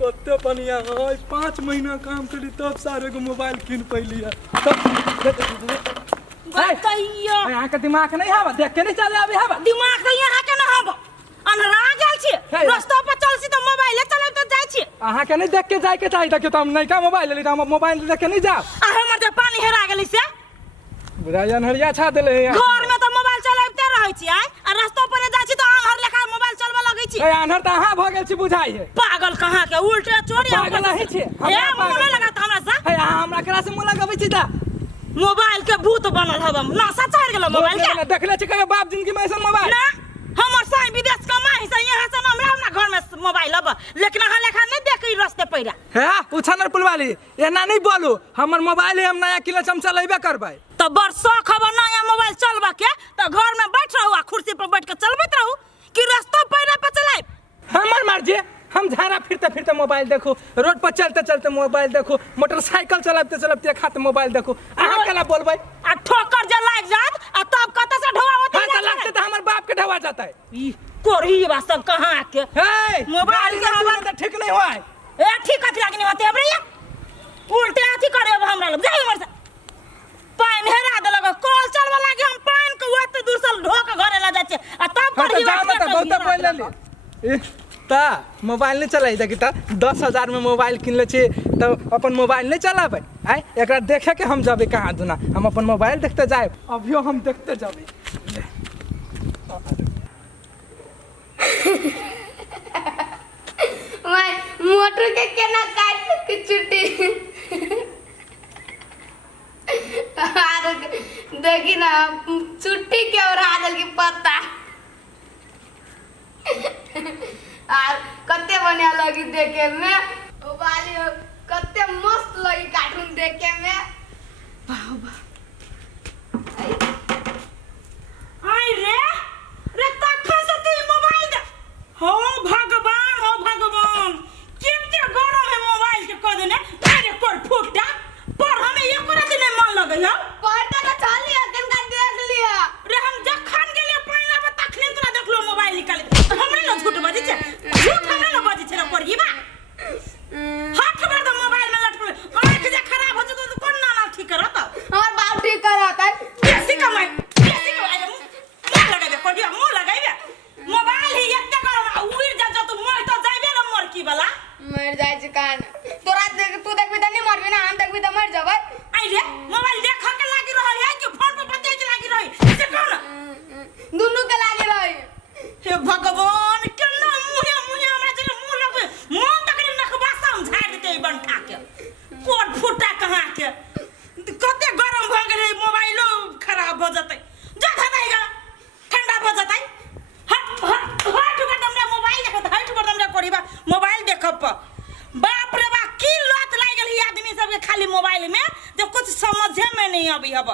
कत्ते बढ़िया है 5 महीना काम करी तब सारे को मोबाइल किन पैलिया बताइयो यहाँ के दिमाग नहीं हवा देख के नहीं चले अभी हवा दिमाग तो यहाँ के ना हवा अनरा गेल छी रास्ता पर चल छी तो मोबाइल चलाब तो जाय छी अहाँ के नहीं देख के जाय के चाहिए देखियो तो हम नहीं का मोबाइल ले हम मोबाइल देख के नहीं जाओ आ हमर जे पानी हेरा गेली से बुढ़ाया नहरिया छा देले है घर में तो मोबाइल चलाबते रहै छी आ रास्ता पर जाय छी तो आन्हर लेखा मोबाइल चलबा लगै छी ए आन्हर त अहाँ भ गेल छी बुझाई है पागल कहाँ के उल्टे चोरी पागल नहीं छी ए मुंह लगा त हमरा से ए अहाँ हमरा करा से मुंह लगाबै छी ता मोबाइल के भूत बनल हबम नासा चढ़ गेल मोबाइल के देखले छी कहियो बाप जिंदगी में ऐसा मोबाइल ना हमर साई विदेश कमाई से यहाँ से हमरा घर में मोबाइल अब लेकिन अहाँ लेखा नहीं देखी रास्ते पैरा है उछानर पुलवाली एना नहीं बोलू हमर मोबाइल है हम नया किलो हम चलेबे करबै तो बरसो खबर नया मोबाइल चलबा के तो घर में बैठ रहू आ कुर्सी पर बैठ के चलबैत रहू कि रास्ता पैरा पे चलाए हमर मर्जी हम झाड़ा फिरते फिरते मोबाइल देखो रोड पर चलते चलते मोबाइल देखो मोटरसाइकिल चलाते चलाते एक हाथ मोबाइल देखो अहाँ केला बोलबै आ ठोकर जे लाग जात आ तब कत से ढवा होते हां लगते तो हमर बाप के ढवा जाता है ई कोरही बा सब कहां के हे मोबाइल के हवा तो ठीक नहीं होय ए ठीक कथि लागनी होते हमरे उल्टे अथि करे अब हमरा लग जाई हमर से पानी हेरा देलक कॉल चलबा लागे हम पानी के ओते दूर से ढोक घरे ला जाय आ तब कोरही बा बहुत बोल ले ता मोबाइल नहीं चलाई देखी ता 10,000 में मोबाइल किन ले छी तो अपन मोबाइल नहीं चलाबै आय एकरा देखे के हम जाबे कहां दुना हम अपन मोबाइल देखते जाए अभियो हम देखते जाबे मैं मोटर के केना काट के छुट्टी देखी ना छुट्टी के और आदल की पत्ता और कत्ते बढ़िया लगी देखे में ओ वाली कत्ते मस्त लगी कार्टून देखे में बाबा आई रे तखन से तू मोबाइल दे हो भगवान कितने गरम है मोबाइल के कह देने अरे कोर फूटा पर हमें एको रात नहीं मन लगे हो पढ़ता तो चल लिया कनका देख लिया रे हम जखन गेले पानी में तखने तोरा देखलो मोबाइल निकाल हमरे न झूठ बाजी छे झूठ हमरे न बाजी छे रे कोरही बा हाथ में तो मोबाइल में लटकल आंख जे खराब हो जतो तो कोन ना ठीक करत और बाप ठीक करत है कैसी कमाई मुंह लगाइबे मोबाइल ही एते गरम उड़ जा तो मर तो जाइबे न मर की वाला मर जाय छ कान तोरा देख तू देखबी त नहीं मरबी ना हम देखबी त मर जबै आई रे मोबाइल देख के लागी रहल है कि फोन पर बते के लागी रही से कौन दुनु के लागी रही हे भगवान केना मुहे हमरा जे मुंह लगे मुंह तक नखबा समझा देते बन खा के कोड फुटा कहां के कते गरम भ गेले मोबाइलो खराब हो जते जा धनाइगा ठंडा हो जते हट हमरा मोबाइल देखत हट हमरा कोरीबा मोबाइल देखब बाप रे बा की लत लाग गेल ई आदमी सब के खाली मोबाइल में जो कुछ समझे में नहीं आबी हब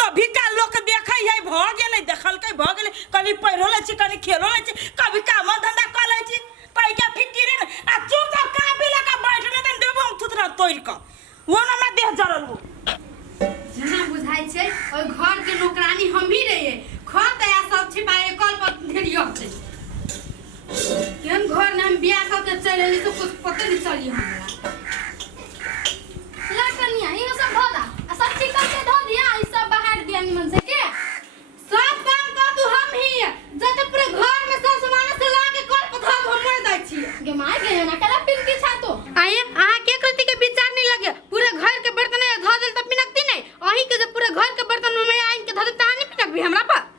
कभी का लोग देखै है भ गेलै देखल के भ गेलै कभी पैरो ले छी कभी खेलो ले छी कभी काम धंधा कर ले छी पै के फिकिरे आ चुप तो काबी लगा बैठने त देबो हम थुतरा तोड़ के वो ना हमरा देह जरल हो जना बुझाई छै ओय घर के नौकरानी हम ही रहिए खत या सब छिपाए कल पर ढेरियो छै केन घर ने हम बियाह क के चले ली तो कुछ पता नहीं चली हमरा लटनिया ई सब धोदा आ सब ठीक करके धो दिया ई सब बाहर दिया निमन से के सब काम क तू हम ही जते पूरे घर में सब सामान से ला के कल पर धो हम मर दै छी गे माय गे ना कला पिनकी छा तो आए आहा के कृति के विचार नहीं लगे पूरे घर के बर्तन धो देल त पिनकती नहीं अही के जब पूरे घर के बर्तन में आइन के धो दे तानी पिनकबी हमरा पर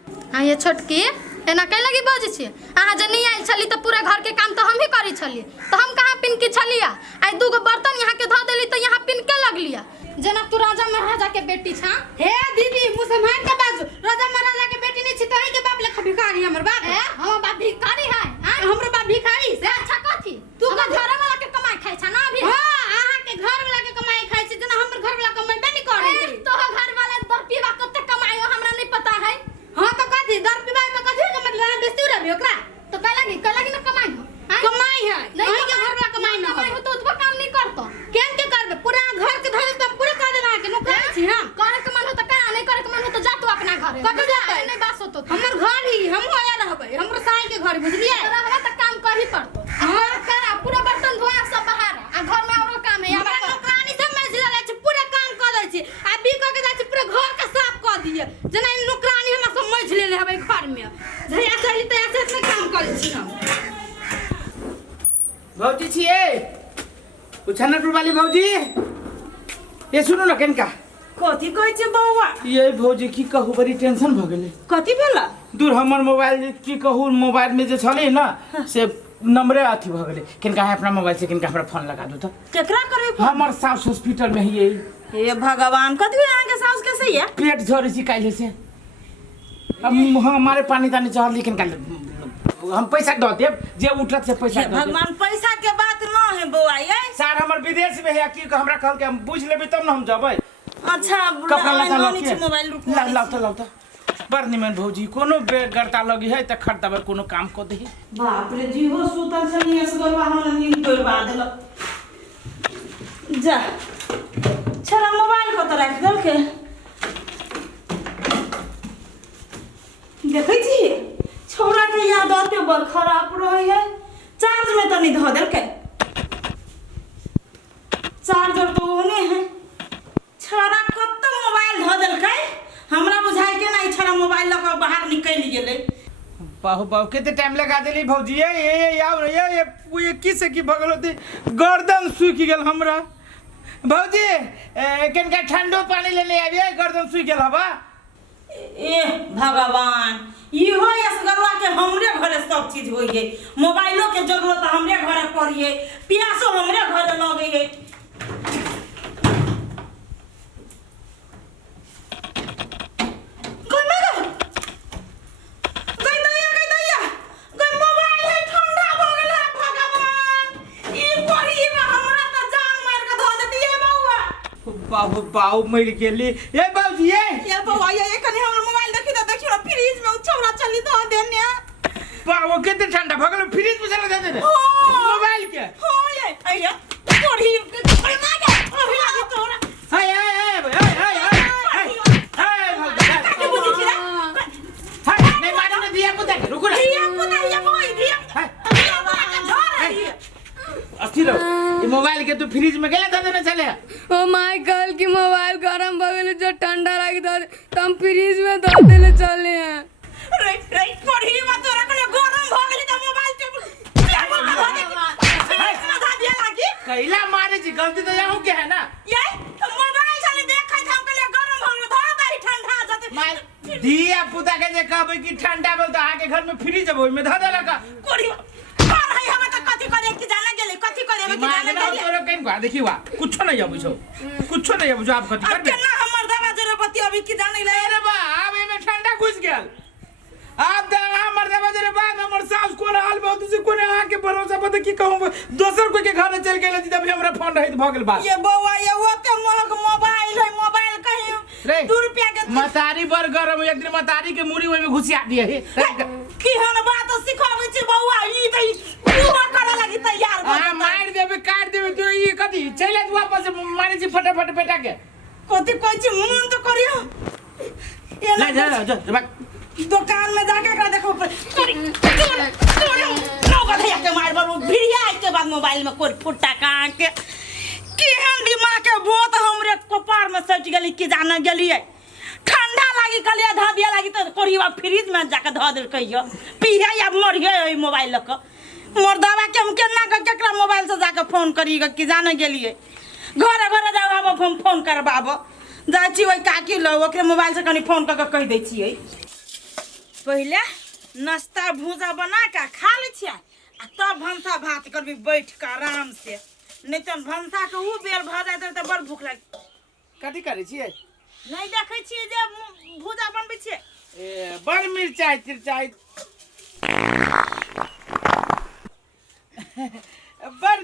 आए छोटकी एना कै लगी बाजे छी अहाँ जे नहीं आइल छली त पूरा घर के काम तो हम ही करी छली तो हम कहां पिन के छलिया आई दूगो बर्तन यहाँ के धो देली तो यहाँ पिन के लगलिया जना तू राजा महाराजा के बेटी छा हे दीदी मुसलमान के बाजू राजा महाराजा के बेटी नहीं छी तही के बाप लेखा भिखारी हमर बाप है हम बाप भिखारी है हमरो बाप भिखारी से अच्छा कथी तू का घर वाला के कमाई खाइ छ ना अभी हां अहाँ के घर वाला के कमाई खाइ छी जना हमर घर वाला कमाई नहीं करे तो घर वाला दर पीवा कते कमाई हमरा नहीं पता है हां तो कथी दर पीवा में कथी के मतलब बेस्ती रहबी ओकरा तो कह लगी ना कमाई हो कमाई है नहीं के घर वाला कमाई ना कमाई हो तो उतबा काम नहीं करतो केन के करबे पूरा घर के धरे तुम पूरा कर देना के नौकर छी हम करे के मन हो तो का नहीं करे के मन हो तो जा तू अपना घर कत जाते नहीं बास हो तो हमर घर ही हम आया रहबे हमरो साई के घर बुझलिए भौजी छिए उछनपुर वाली भौजी ये सुनो ना केनका कथी कहै छै बौआ ये भौजी की कहू बड़ी टेंशन भ गेलै कथी भेला दूर हमर मोबाइल की कहू मोबाइल में जे छले ना से नंबरे अथी भ गेलै केनका है अपना मोबाइल से केनका हमरा फोन लगा दू त केकरा करबै हमर सास हॉस्पिटल में हिए हे भगवान कथी है अहाँ के सास कैसे है पेट झरे छी काइले से अब हमारे पानी तानी चढ़ लेकिन काल हम पैसा दे देब जे उठत से पैसा हे दे देब भगवान पैसा के बात न है बौआ ये सर हमर विदेश में है की हमरा कहल के हम बुझ लेबै तब न हम जबै अच्छा कपड़ा लगा लो लो नीचे मोबाइल रुक लाउ त बड़ निमन भौजी कोनो बेगरता लगी है त खट दबर कोनो काम क देही बाप रे जीहो सुतल छनी असगरवा हमरा नींद तोड़वा देलक जा छरा मोबाइल को तो रख दल के देखै छी छौरा के याद आते बड़ खराब रहे है चार्ज में तो नहीं धो देल के चार्जर तो ओने है छौरा कत मोबाइल धो देल के हमरा बुझाइ के नहीं छौरा मोबाइल लक बाहर निकल गेलै बाहु बाहु केते टाइम लगा देली भौजी ये आउ ये की से की भगल होती गर्दन सूखी गेल हमरा भौजी केनका ठंडो पानी लेने आबिए गर्दन सूखी गेल हवा ए भगवान इहो असगरवा के हमरे घरे सब चीज होई है मोबाइलो के जरूरत हमरे घरे पड़ी है प्यासो हमरे घरे लगे है बाबू बाऊ मर गेली ए बाबूजी ये बौआ ये कनी हमर मोबाइल देखि त देखियो फ्रिज में छौरा चली द देने बाबू केते ठंडा भगल फ्रिज में चला दे दे मोबाइल के हो ये अइया तोरी अरे मागे अभी लागे तोरा हाय हाय के बुझी छी रे हाय नहीं मारे ने दिया पुता रुको ना दिया पुता ये बोई दिया दिया पुता के झोर रही अस्थिर ये मोबाइल के तू फ्रिज में गेला दे ना चले ओ माय गॉड की मोबाइल गरम भ गेल जो ठंडा लाग दो तुम फ्रिज में धो देले चले हैं रे रे पढ़ी बा तोरा कने गरम भ गेली त मोबाइल के धो दिया लागी कैला मारे जी गलती तो यहू के है ना ये मोबाइल चले देखै हम कले गरम भ गेल धो दई ठंडा जते मार दिया पुता के जे कहबै कि ठंडा बोल त आके घर में फ्रिज है ओइ में धो देला का कोरी पर है हम त कथि करे कि जाना गेले कथि करे कि जाना गेले तोरा कहीं घा देखी वा कुछ नहीं आबु छौ कुछ नहीं आबु छौ आप कथि अब करबे केना हमर दवा जरे पति अभी कि जाने ले अरे बा अब एमे ठंडा घुस गेल आप द हमर दवा जरे बाद हमर सास को हाल बहुत से कोने आके भरोसा पता की कहूं दोसर कोई के घर चल गेल तब हमरा फोन रहित भ गेल बात ये बौआ ये ओते महग मोबाइल है मोबाइल कहीं रे 2 रुपया के मतारी बर गरम एक दिन मतारी के मुड़ी ओइ में घुसिया दिए हे की हन बात सिखाबै छी बौआ ई त पूरा करे लगी तैयार भ हां मार देबे काट देबे तो ई कथि चले वापस मारे छी फटाफट बेटा के कथि कहै छी मन तो करियो ये ले जा दुकान में जाके का देखो चोरी लोग धैया के मार बाबू भिड़िया के बाद मोबाइल में कोई फुट्टा कहाँ के केहन दिमाग के बोत हमरे कपार में सट गेली कि जाने गेलिए ठंडा लागी कलिया धा दिया लागी तो कोरिवा फ्रिज में जाके ध देल कहियो पीहे या मरिए ओइ मोबाइल लक मोर दवा के हम केना के केकरा मोबाइल से जाके फोन करिए कि जाने गेलिए घरे घरे जाब हम फोन करबाब जा छी ओइ काकी लो ओकरे मोबाइल से कनी फोन करके कह दै छियै पहले नाश्ता भूजा बना के खा ले छियै आ तब भंसा भात करबी बैठ के आराम से नहीं तो भंसा के ऊ बेर भ जात त बड़ भूख लाग कथि करे छियै नहीं देखै छियै जे भूजा बनबै छियै ए बड़ मिरचाई तिरचाई बड़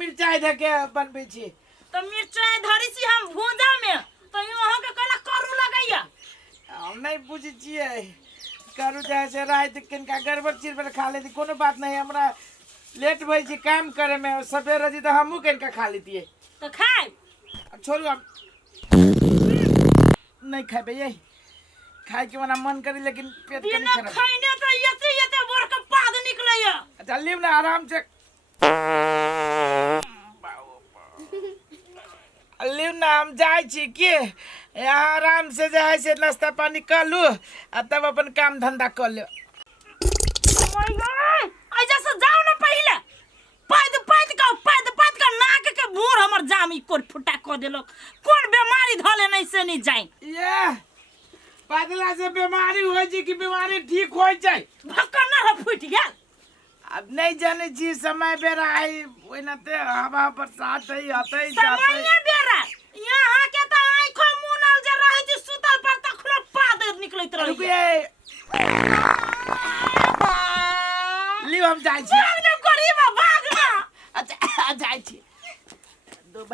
मिरचाई धऽ के बनबै छी तो मिरचाई धरी छी हम भूजा में तो अहाँ के कला करू लगैया हम नहीं बुझै छियै करू जैसे रात किनका गड़बड़ चीज पर खा लेती कोनो बात नहीं हमरा लेट भई छी काम करे में सवेरे जी तो हमहू किनका खा लेतिए तो खाए छोड़ू अब नहीं खाबे ये खाए के मना मन करी लेकिन पेट के बिना नहीं खैने तो यते बड़ के पाद निकलैया अच्छा लीव ना आराम से लीव ना हम जाए छी के आराम से जाए से नाश्ता पानी कर लू आ तब अपन काम धंधा कर ले ऐसा जाओ ना पहले पैद कोट फुटा क देलक कोन बीमारी धले नहीं से नहीं जाए ये पागला से बीमारी हो जी कि बीमारी ठीक हो जाए भक्कन न फुट गेल अब नहीं जाने जी समय बेरा आई ओनते हवा बरसात है आते जाते समय बेरा यहाँ के त आंखो मुनल जे रहे छी सुतल पर तखनो पाद निकलैत रहे लियो हम जाई छी भाग न करी भाग न अच्छा जाई छी दो